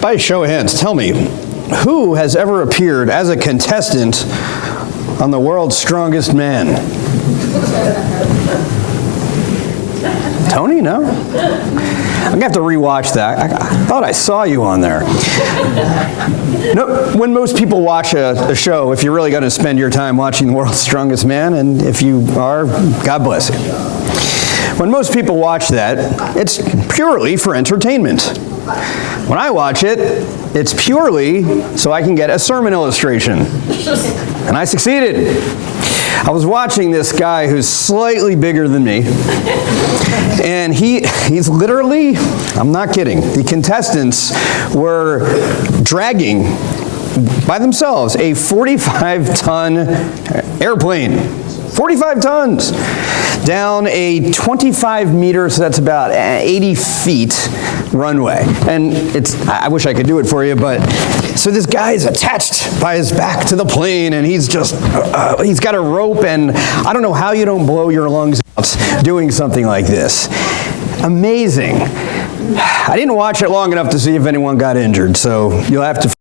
By a show of hands, tell me, who has ever appeared as a contestant on The World's Strongest Man? Tony, no? I'm gonna have to rewatch that. I thought I saw you on there. No, when most people watch a show, if you're really gonna spend your time watching The World's Strongest Man, and if you are, God bless you. When most people watch that, it's purely for entertainment. When I watch it, it's purely so I can get a sermon illustration. And I succeeded. I was watching this guy who's slightly bigger than me, and he's literally, I'm not kidding, the contestants were dragging by themselves a 45-ton airplane. 45 tons down a 25 meters, so that's about 80 feet runway. And I wish I could do it for you, but so this guy is attached by his back to the plane, and he's just, he's got a rope, and I don't know how you don't blow your lungs out doing something like this. Amazing. I didn't watch it long enough to see if anyone got injured, so you'll have to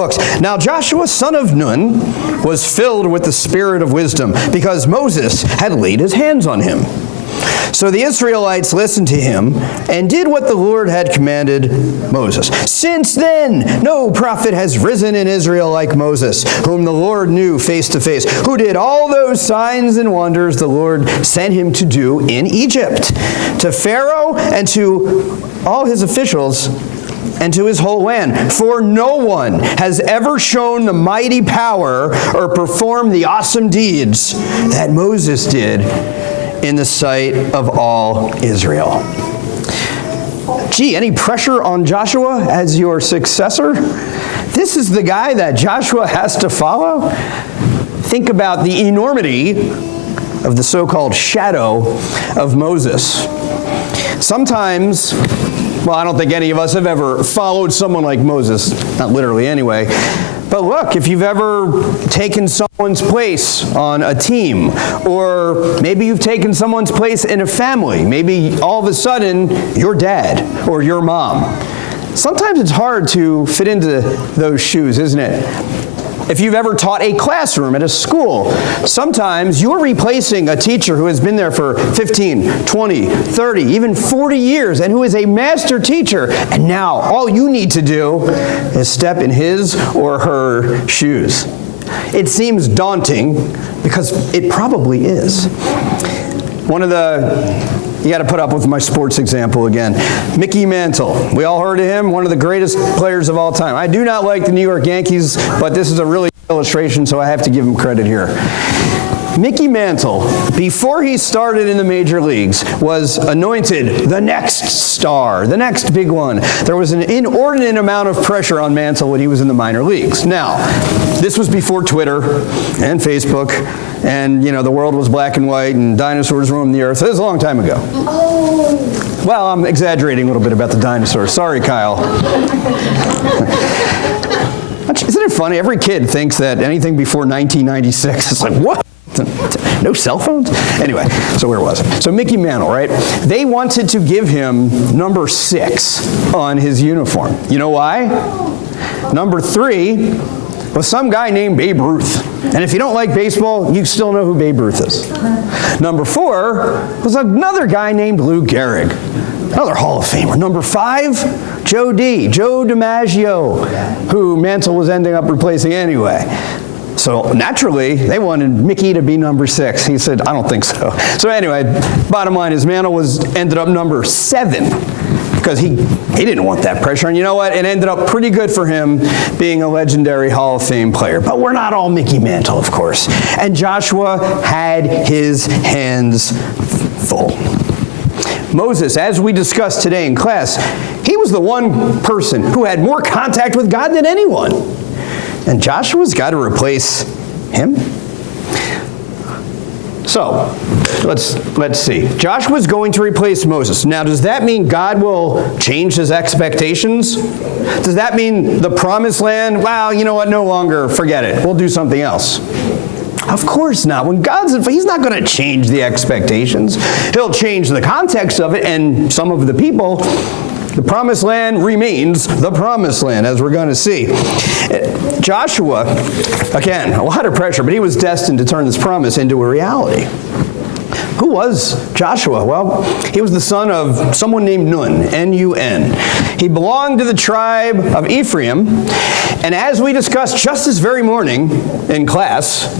books. Now Joshua, son of Nun, was filled with the spirit of wisdom because Moses had laid his hands on him. So the Israelites listened to him and did what the Lord had commanded Moses. Since then, no prophet has risen in Israel like Moses, whom the Lord knew face to face, who did all those signs and wonders the Lord sent him to do in Egypt, to Pharaoh and to all his officials and to his whole land. For no one has ever shown the mighty power or performed the awesome deeds that Moses did in the sight of all Israel. Gee, any pressure on Joshua as your successor? This is the guy that Joshua has to follow? Think about the enormity of the so-called shadow of Moses. Sometimes, well, I don't think any of us have ever followed someone like Moses, not literally anyway. But look, if you've ever taken someone's place on a team, or maybe you've taken someone's place in a family, maybe all of a sudden your dad or your mom. Sometimes it's hard to fit into those shoes, isn't it? If you've ever taught a classroom at a school, sometimes you're replacing a teacher who has been there for 15, 20, 30, even 40 years, and who is a master teacher, and now all you need to do is step in his or her shoes. It seems daunting because it probably is. You got to put up with my sports example again. Mickey Mantle. We all heard of him, one of the greatest players of all time. I do not like the New York Yankees, but this is a really good illustration, so I have to give him credit here. Mickey Mantle, before he started in the major leagues, was anointed the next star, the next big one. There was an inordinate amount of pressure on Mantle when he was in the minor leagues. Now, this was before Twitter and Facebook, and the world was black and white, and dinosaurs roamed the earth. It was a long time ago. Oh. Well, I'm exaggerating a little bit about the dinosaurs. Sorry, Kyle. Isn't it funny? Every kid thinks that anything before 1996 is like, what? No cell phones? Anyway, so where was it? So Mickey Mantle, right? They wanted to give him number 6 on his uniform. You know why? Number 3 was some guy named Babe Ruth. And if you don't like baseball, you still know who Babe Ruth is. Number 4 was another guy named Lou Gehrig, another Hall of Famer. Number 5, Joe DiMaggio, who Mantle was ending up replacing anyway. So naturally, they wanted Mickey to be number 6. He said, I don't think so. So anyway, bottom line is Mantle ended up number 7 because he didn't want that pressure. And you know what? It ended up pretty good for him being a legendary Hall of Fame player. But we're not all Mickey Mantle, of course. And Joshua had his hands full. Moses, as we discussed today in class, he was the one person who had more contact with God than anyone. And Joshua's got to replace him. So, let's see. Joshua's going to replace Moses. Now, does that mean God will change his expectations? Does that mean the promised land, well, you know what, no longer, forget it. We'll do something else. Of course not. When he's not going to change the expectations. He'll change the context of it and some of the people. The promised land remains the promised land, as we're going to see. Joshua, again, a lot of pressure, but he was destined to turn this promise into a reality. Who was Joshua? Well, he was the son of someone named Nun, N-U-N. He belonged to the tribe of Ephraim, and as we discussed just this very morning in class,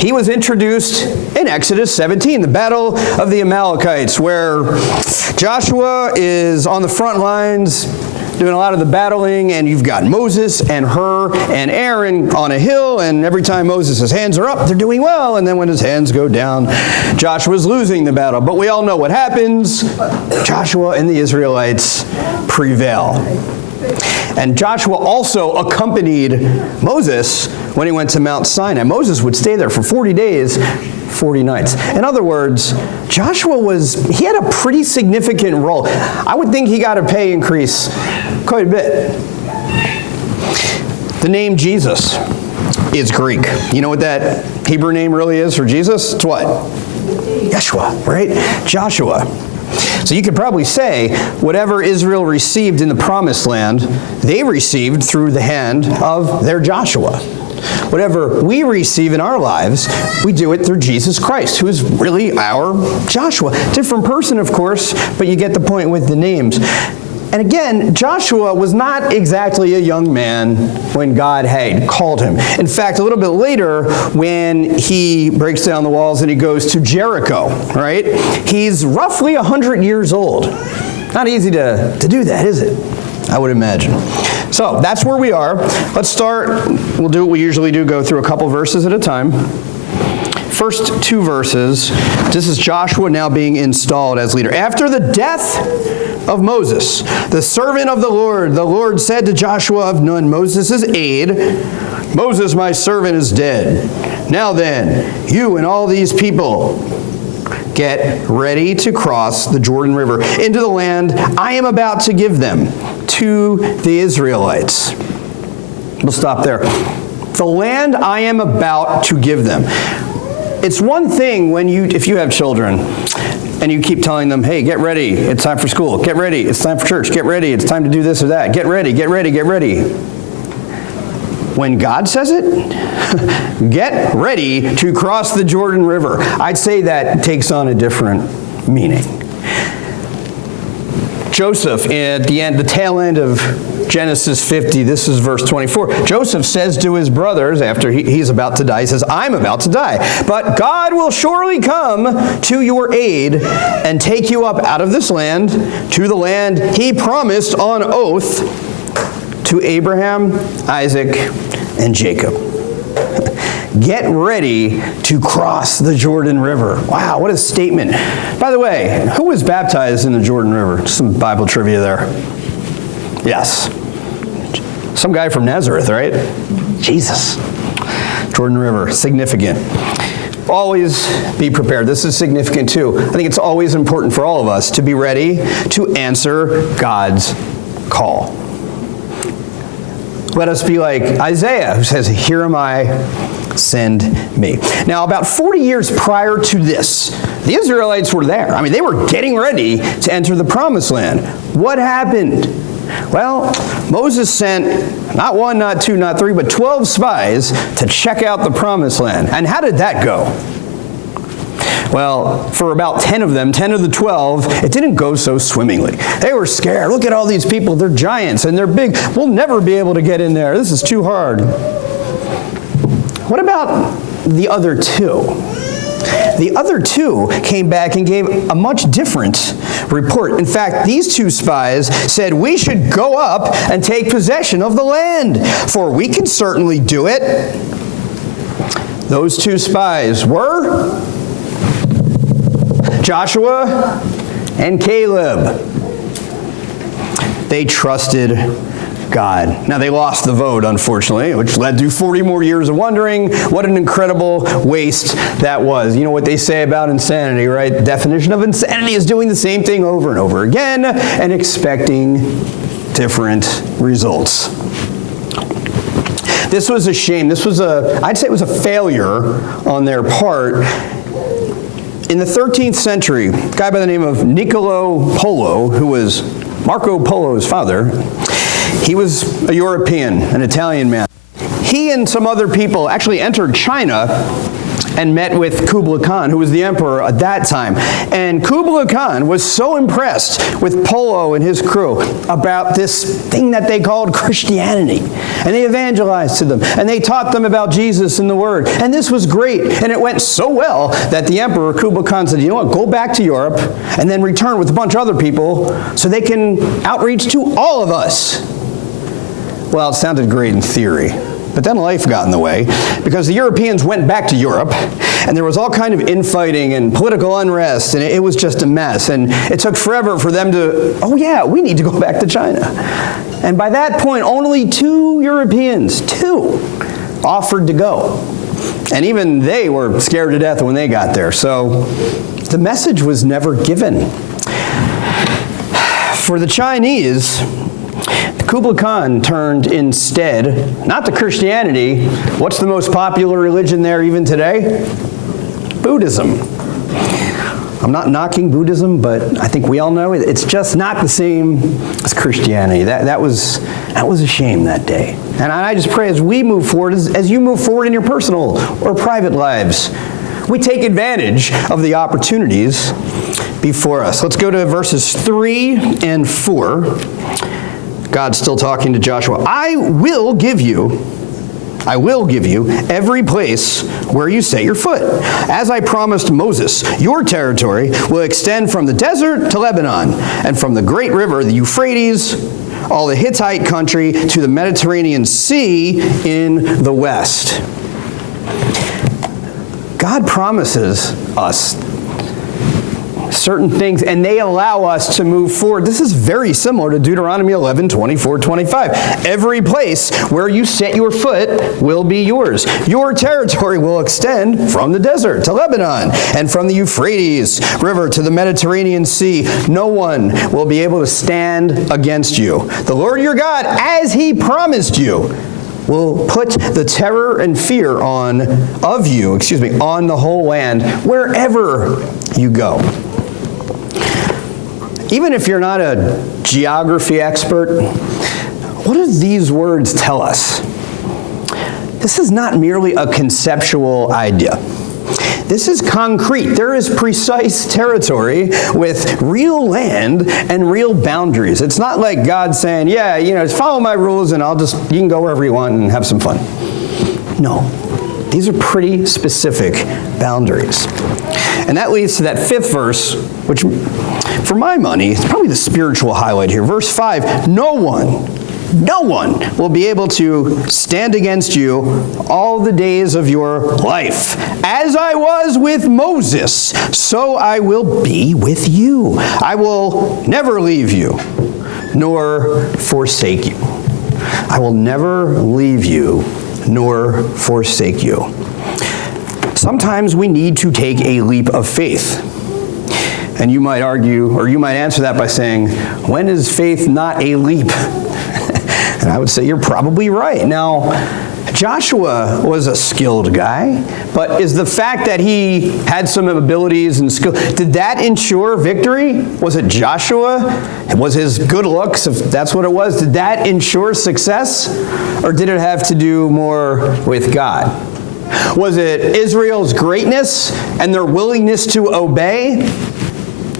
he was introduced in Exodus 17, the battle of the Amalekites, where Joshua is on the front lines doing a lot of the battling, and you've got Moses and Hur and Aaron on a hill, and every time Moses' hands are up, they're doing well, and then when his hands go down, Joshua's losing the battle. But we all know what happens. Joshua and the Israelites prevail. And Joshua also accompanied Moses when he went to Mount Sinai. Moses would stay there for 40 days, 40 nights. In other words, Joshua he had a pretty significant role. I would think he got a pay increase quite a bit. The name Jesus is Greek. You know what that Hebrew name really is for Jesus? It's what? Yeshua, right? Joshua. So you could probably say whatever Israel received in the promised land, they received through the hand of their Joshua. Whatever we receive in our lives, we do it through Jesus Christ, who is really our Joshua. Different person, of course, but you get the point with the names. And again, Joshua was not exactly a young man when God had called him. In fact, a little bit later, when he breaks down the walls and he goes to Jericho, right? He's roughly 100 years old. Not easy to do that, is it? I would imagine. So that's where we are. Let's start. We'll do what we usually do, go through a couple verses at a time. First two verses, this is Joshua now being installed as leader. After the death of Moses, the servant of the Lord said to Joshua of Nun, Moses' aide, Moses, my servant, is dead. Now then, you and all these people get ready to cross the Jordan River into the land I am about to give them to the Israelites. We'll stop there. The land I am about to give them. It's one thing when if you have children and you keep telling them, hey, get ready, it's time for school. Get ready, it's time for church. Get ready, it's time to do this or that. Get ready, get ready, get ready. When God says it, get ready to cross the Jordan River. I'd say that takes on a different meaning. Joseph, at the tail end of Genesis 50, this is verse 24. Joseph says to his brothers, after he's about to die, he says, I'm about to die, but God will surely come to your aid and take you up out of this land to the land he promised on oath to Abraham, Isaac, and Jacob. Get ready to cross the Jordan River. Wow, what a statement. By the way, who was baptized in the Jordan River? Some Bible trivia there. Yes. Some guy from Nazareth, right? Jesus. Jordan River, significant. Always be prepared. This is significant too. I think it's always important for all of us to be ready to answer God's call. Let us be like Isaiah, who says, here am I, send me. Now, about 40 years prior to this, the Israelites were there. I mean, they were getting ready to enter the promised land. What happened? Well, Moses sent not one, not two, not three, but 12 spies to check out the promised land. And how did that go? Well, for about 10 of them, 10 of the 12, it didn't go so swimmingly. They were scared. Look at all these people. They're giants and they're big. We'll never be able to get in there. This is too hard. What about the other two? The other two came back and gave a much different report. In fact, these two spies said, we should go up and take possession of the land, for we can certainly do it. Those two spies were Joshua and Caleb. They trusted God. Now, they lost the vote, unfortunately, which led to 40 more years of wondering what an incredible waste that was. You know what they say about insanity, right? The definition of insanity is doing the same thing over and over again and expecting different results. This was a shame. This was I'd say it was a failure on their part. In the 13th century, a guy by the name of Niccolo Polo, who was Marco Polo's father, he was a European, an Italian man. He and some other people actually entered China and met with Kublai Khan, who was the emperor at that time. And Kublai Khan was so impressed with Polo and his crew about this thing that they called Christianity. And they evangelized to them, and they taught them about Jesus and the Word. And this was great, and it went so well that the emperor, Kublai Khan, said, you know what, go back to Europe and then return with a bunch of other people so they can outreach to all of us. Well, it sounded great in theory. But then life got in the way, because the Europeans went back to Europe, and there was all kind of infighting and political unrest, and it was just a mess. And it took forever for them to, oh yeah, we need to go back to China. And by that point, only 2 Europeans, 2, offered to go. And even they were scared to death when they got there. So the message was never given. For the Chinese, Kublai Khan turned instead, not to Christianity. What's the most popular religion there even today? Buddhism. I'm not knocking Buddhism, but I think we all know it's just not the same as Christianity. That was a shame that day. And I just pray as we move forward, as you move forward in your personal or private lives, we take advantage of the opportunities before us. Let's go to verses 3 and 4. God's still talking to Joshua. I will give you every place where you set your foot. As I promised Moses, your territory will extend from the desert to Lebanon, and from the great river, the Euphrates, all the Hittite country, to the Mediterranean Sea in the west. God promises us certain things, and they allow us to move forward. This is very similar to Deuteronomy 11, 24, 25. Every place where you set your foot will be yours. Your territory will extend from the desert to Lebanon, and from the Euphrates River to the Mediterranean Sea. No one will be able to stand against you. The Lord your God, as he promised you, will put the terror and fear on the whole land wherever you go. Even if you're not a geography expert, what do these words tell us? This is not merely a conceptual idea. This is concrete. There is precise territory with real land and real boundaries. It's not like God saying, yeah, just follow my rules and you can go wherever you want and have some fun. No. These are pretty specific boundaries. And that leads to that fifth verse, which, for my money, is probably the spiritual highlight here. Verse 5, no one will be able to stand against you all the days of your life. As I was with Moses, so I will be with you. I will never leave you, nor forsake you. I will never leave you, nor forsake you. Sometimes we need to take a leap of faith. And you might argue, or you might answer that by saying, when is faith not a leap? And I would say you're probably right. Now, Joshua was a skilled guy, but is the fact that he had some abilities and skill, did that ensure victory? Was it Joshua? Was his good looks, if that's what it was, did that ensure success? Or did it have to do more with God? Was it Israel's greatness and their willingness to obey?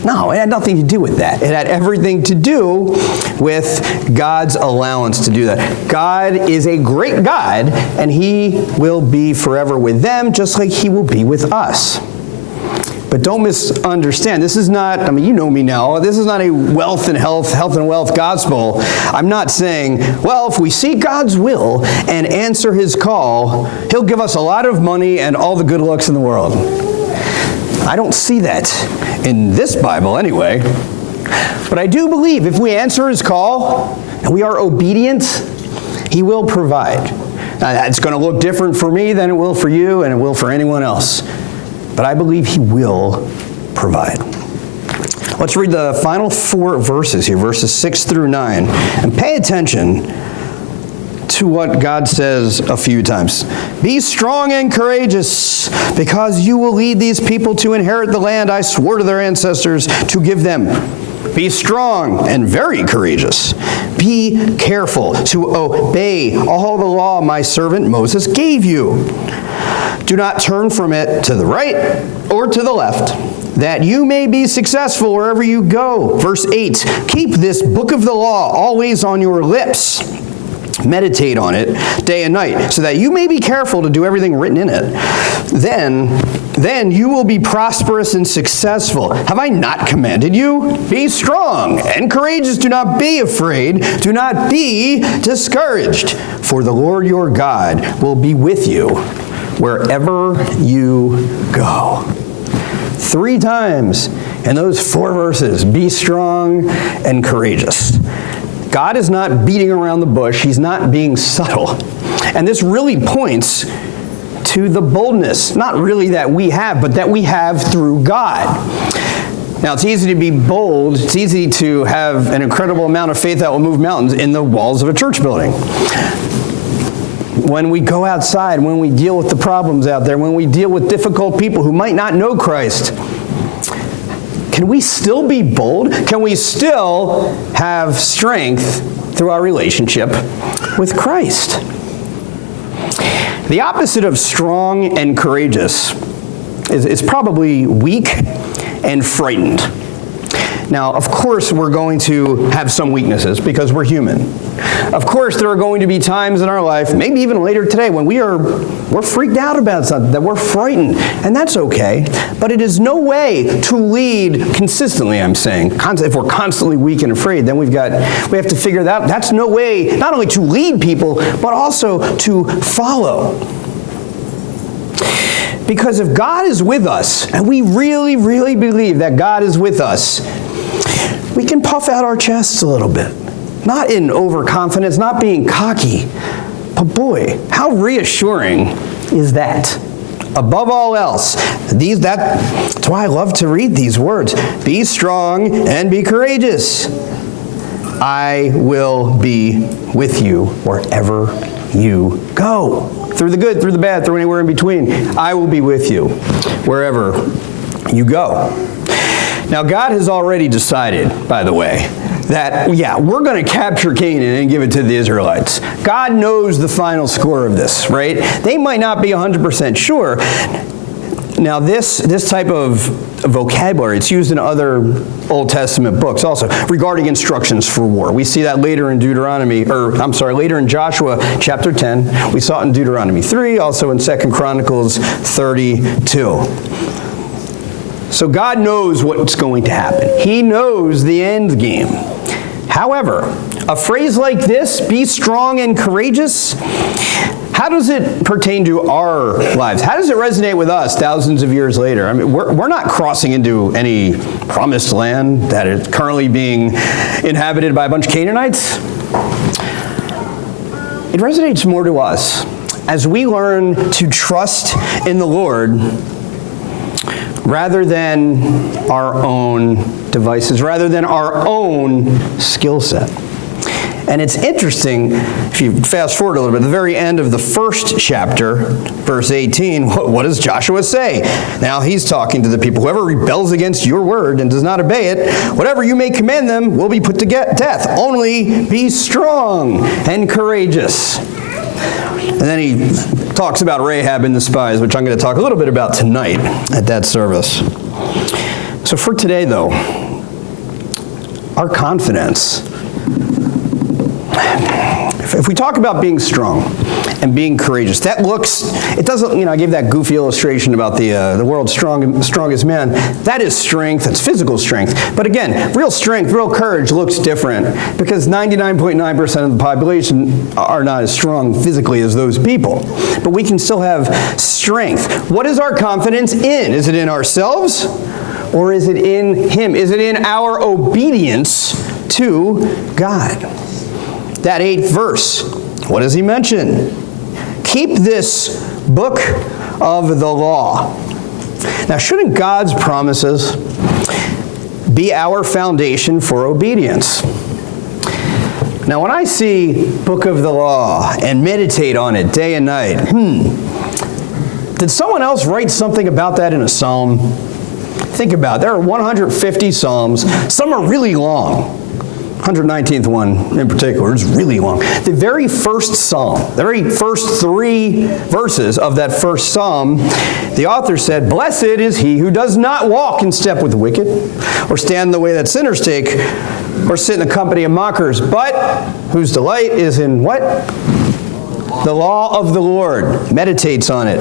No, it had nothing to do with that. It had everything to do with God's allowance to do that. God is a great God, and he will be forever with them, just like he will be with us. But don't misunderstand. This is not, you know me now, this is not a health and wealth gospel. I'm not saying, well, if we seek God's will and answer his call, he'll give us a lot of money and all the good looks in the world. I don't see that in this Bible anyway. But I do believe if we answer his call and we are obedient, he will provide. Now, it's going to look different for me than it will for you and it will for anyone else. But I believe he will provide. Let's read the final 4 verses here, verses 6 through 9, and pay attention to what God says a few times. Be strong and courageous, because you will lead these people to inherit the land I swore to their ancestors to give them. Be strong and very courageous. Be careful to obey all the law my servant Moses gave you. Do not turn from it to the right or to the left, that you may be successful wherever you go. Verse 8, keep this book of the law always on your lips. Meditate on it day and night, so that you may be careful to do everything written in it. Then you will be prosperous and successful. Have I not commanded you? Be strong and courageous. Do not be afraid. Do not be discouraged. For the Lord your God will be with you wherever you go. 3 times in those 4 verses, be strong and courageous. God is not beating around the bush. He's not being subtle. And this really points to the boldness, not really that we have, but that we have through God. Now, it's easy to be bold. It's easy to have an incredible amount of faith that will move mountains in the walls of a church building. When we go outside, when we deal with the problems out there, when we deal with difficult people who might not know Christ, can we still be bold? Can we still have strength through our relationship with Christ? The opposite of strong and courageous is probably weak and frightened. Now, of course, we're going to have some weaknesses because we're human. Of course, there are going to be times in our life, maybe even later today, when we're freaked out about something, that we're frightened, and that's okay. But it is no way to lead consistently, I'm saying. If we're constantly weak and afraid, then we have to figure that out. That's no way not only to lead people, but also to follow. Because if God is with us, and we really, really believe that God is with us, we can puff out our chests a little bit. Not in overconfidence, not being cocky. But boy, how reassuring is that? Above all else, that's why I love to read these words. Be strong and be courageous. I will be with you wherever you go. Through the good, through the bad, through anywhere in between. I will be with you wherever you go. Now, God has already decided, by the way, that, we're going to capture Canaan and give it to the Israelites. God knows the final score of this, right? They might not be 100% sure. Now, this type of vocabulary, it's used in other Old Testament books also, regarding instructions for war. We see that later in later in Joshua chapter 10. We saw it in Deuteronomy 3, also in 2 Chronicles 32. So God knows what's going to happen. He knows the end game. However, a phrase like this, be strong and courageous, how does it pertain to our lives? How does it resonate with us thousands of years later? I mean, we're not crossing into any promised land that is currently being inhabited by a bunch of Canaanites. It resonates more to us as we learn to trust in the Lord rather than our own devices, rather than our own skill set. And it's interesting, if you fast forward a little bit, the very end of the first chapter, verse 18, what does Joshua say? Now he's talking to the people, whoever rebels against your word and does not obey it, whatever you may command them will be put to death. Only be strong and courageous. And then he talks about Rahab and the spies, which I'm going to talk a little bit about tonight at that service. So for today, though, our confidence. If we talk about being strong and being courageous, it doesn't, I gave that goofy illustration about the world's strongest man. That is strength, that's physical strength. But again, real strength, real courage looks different because 99.9% of the population are not as strong physically as those people. But we can still have strength. What is our confidence in? Is it in ourselves or is it in Him? Is it in our obedience to God? That 8th verse, what does he mention? Keep this book of the law. Now, shouldn't God's promises be our foundation for obedience? Now, when I see book of the law and meditate on it day and night, did someone else write something about that in a psalm? Think about it. There are 150 psalms. Some are really long. 119th one in particular is really long. The very first psalm, the very first 3 verses of that first psalm, the author said, "Blessed is he who does not walk in step with the wicked, or stand in the way that sinners take, or sit in the company of mockers, but whose delight is in" what? The law of the Lord. Meditates on it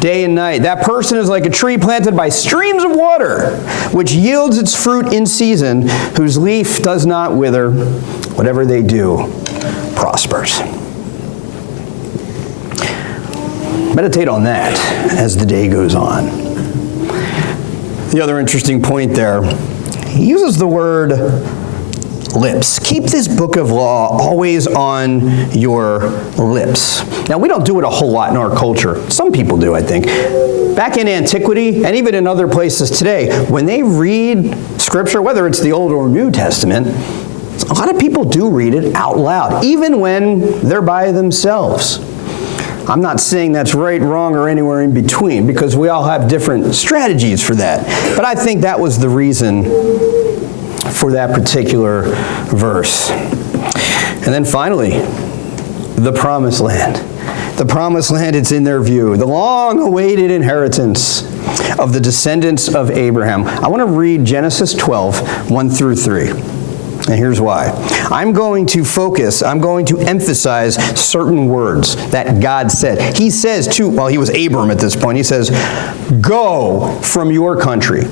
day and night. That person is like a tree planted by streams of water, which yields its fruit in season, whose leaf does not wither. Whatever they do prospers. Meditate on that as the day goes on. The other interesting point there, he uses the word lips. Keep this book of law always on your lips. Now, we don't do it a whole lot in our culture. Some people do, I think. Back in antiquity, and even in other places today, when they read Scripture, whether it's the Old or New Testament, a lot of people do read it out loud, even when they're by themselves. I'm not saying that's right, wrong, or anywhere in between, because we all have different strategies for that. But I think that was the reason for that particular verse. And then finally, the promised land. The promised land, it's in their view. The long-awaited inheritance of the descendants of Abraham. I want to read Genesis 12, 1 through 3. And here's why. I'm going to emphasize certain words that God said. He says to, he was Abram at this point, he says, go from your country,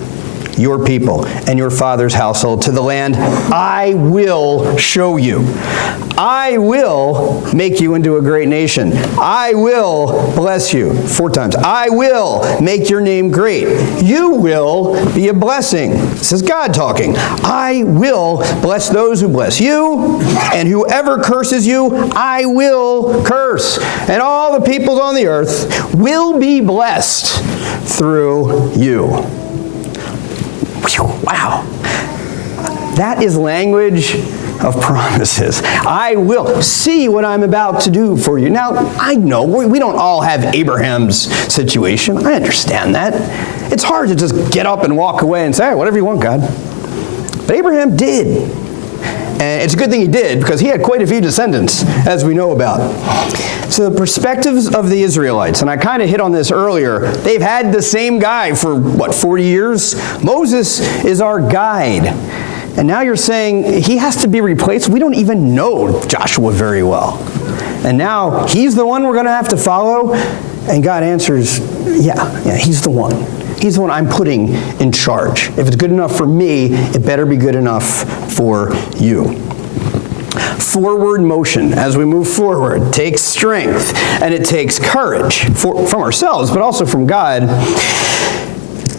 your people, and your father's household to the land I will show you. I will make you into a great nation. I will bless you. 4 times. I will make your name great. You will be a blessing. This is God talking. I will bless those who bless you, and whoever curses you, I will curse. And all the peoples on the earth will be blessed through you. Wow. That is language of promises. I will see what I'm about to do for you. Now, I know we don't all have Abraham's situation. I understand that. It's hard to just get up and walk away and say, hey, whatever you want, God. But Abraham did. And it's a good thing he did, because he had quite a few descendants, as we know about. So the perspectives of the Israelites, and I kind of hit on this earlier, they've had the same guy for, 40 years? Moses is our guide. And now you're saying he has to be replaced? We don't even know Joshua very well. And now he's the one we're going to have to follow? And God answers, yeah, he's the one. He's the one I'm putting in charge. If it's good enough for me, it better be good enough for you. Forward motion as we move forward takes strength, and it takes courage from ourselves, but also from God.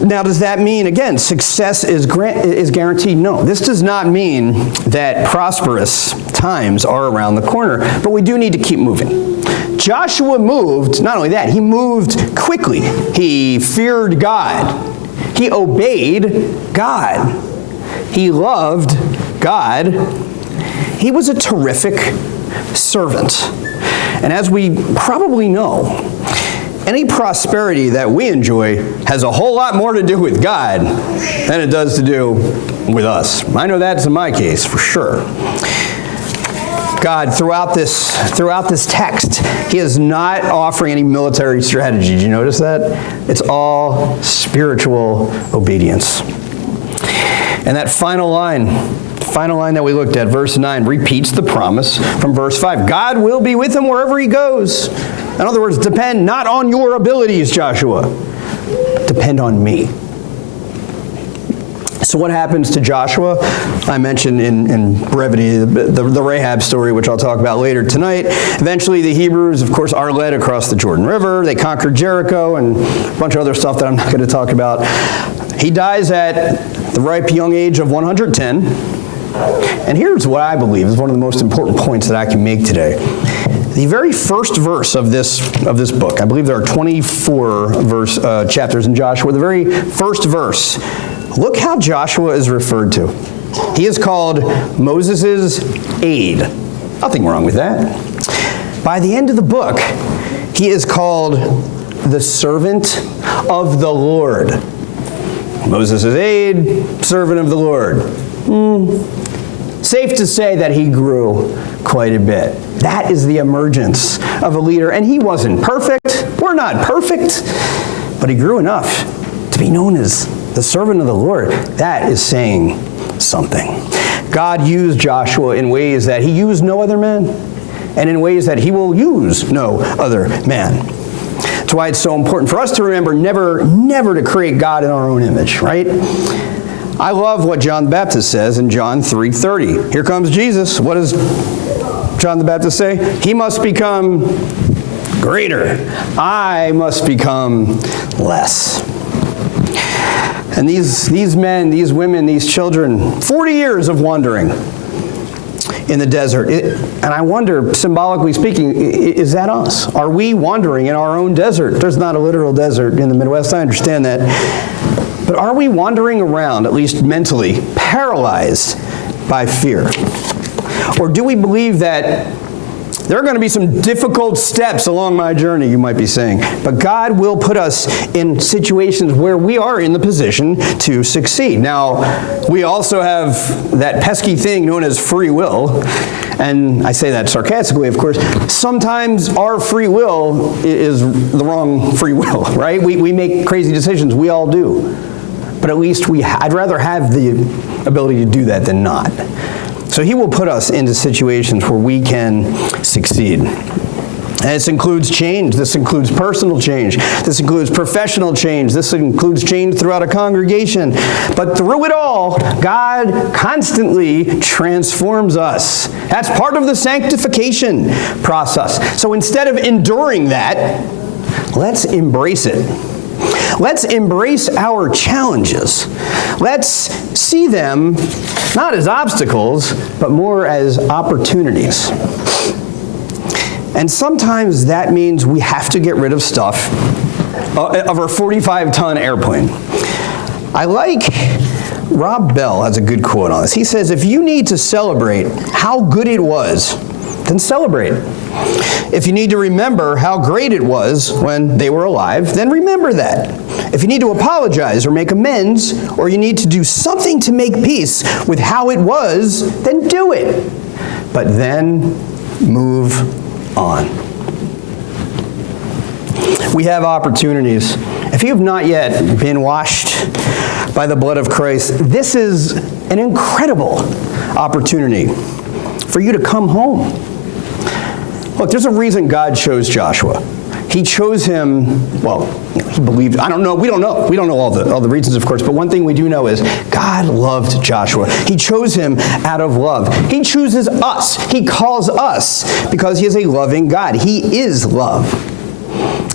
Now, does that mean, again, success is guaranteed? No. This does not mean that prosperous times are around the corner, but we do need to keep moving. Joshua moved, not only that, he moved quickly. He feared God. He obeyed God. He loved God. He was a terrific servant. And as we probably know, any prosperity that we enjoy has a whole lot more to do with God than it does to do with us. I know that's in my case, for sure. God, throughout this text, he is not offering any military strategy. Did you notice that? It's all spiritual obedience. And that final line that we looked at, verse 9, repeats the promise from verse 5. God will be with him wherever he goes. In other words, depend not on your abilities, Joshua. Depend on me. So what happens to Joshua? I mentioned in brevity the Rahab story, which I'll talk about later tonight. Eventually, the Hebrews, of course, are led across the Jordan River. They conquered Jericho and a bunch of other stuff that I'm not going to talk about. He dies at the ripe young age of 110. And here's what I believe is one of the most important points that I can make today. The very first verse of this book, I believe there are 24 chapters in Joshua. The very first verse, look how Joshua is referred to. He is called Moses' aide. Nothing wrong with that. By the end of the book, he is called the servant of the Lord. Moses' aide, servant of the Lord. Safe to say that he grew quite a bit. That is the emergence of a leader. And he wasn't perfect. We're not perfect. But he grew enough to be known as the servant of the Lord. That is saying something. God used Joshua in ways that he used no other man, and in ways that he will use no other man. That's why it's so important for us to remember never to create God in our own image, right? I love what John the Baptist says in John 3:30. Here comes Jesus. What does John the Baptist say? He must become greater. I must become less. And these men, these women, these children, 40 years of wandering in the desert. And I wonder, symbolically speaking, is that us? Are we wandering in our own desert? There's not a literal desert in the Midwest, I understand that. But are we wandering around, at least mentally, paralyzed by fear? Or do we believe that There are going to be some difficult steps along my journey, you might be saying. But God will put us in situations where we are in the position to succeed. Now, we also have that pesky thing known as free will. And I say that sarcastically, of course. Sometimes our free will is the wrong free will, right? We make crazy decisions. We all do. But at least I'd rather have the ability to do that than not. So he will put us into situations where we can succeed. And this includes change. This includes personal change. This includes professional change. This includes change throughout a congregation. But through it all, God constantly transforms us. That's part of the sanctification process. So instead of enduring that, let's embrace it. Let's embrace our challenges. Let's see them not as obstacles, but more as opportunities. And sometimes that means we have to get rid of stuff of our 45-ton airplane. I like Rob Bell has a good quote on this. He says, if you need to celebrate how good it was, then celebrate. If you need to remember how great it was when they were alive, then remember that. If you need to apologize or make amends, or you need to do something to make peace with how it was, then do it. But then move on. We have opportunities. If you have not yet been washed by the blood of Christ, this is an incredible opportunity for you to come home. Look, there's a reason God chose Joshua. He chose him, well, he believed, I don't know, we don't know. We don't know all the reasons, of course, but one thing we do know is God loved Joshua. He chose him out of love. He chooses us. He calls us because he is a loving God. He is love.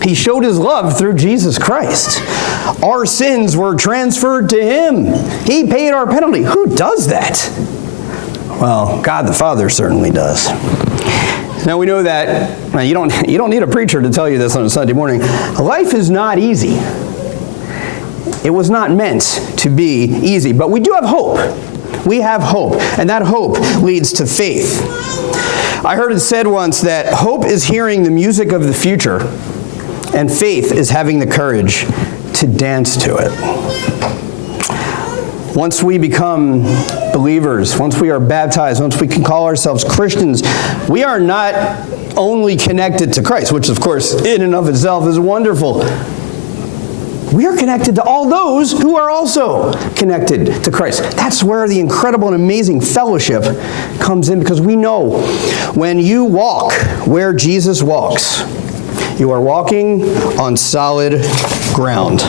He showed his love through Jesus Christ. Our sins were transferred to him. He paid our penalty. Who does that? Well, God the Father certainly does. Now we know that you don't need a preacher to tell you this on a Sunday morning. Life is not easy. It was not meant to be easy, but we do have hope. We have hope, and that hope leads to faith. I heard it said once that hope is hearing the music of the future, and faith is having the courage to dance to it. Once we become believers, once we are baptized, once we can call ourselves Christians, we are not only connected to Christ, which of course in and of itself is wonderful. We are connected to all those who are also connected to Christ. That's where the incredible and amazing fellowship comes in, because we know when you walk where Jesus walks, you are walking on solid ground.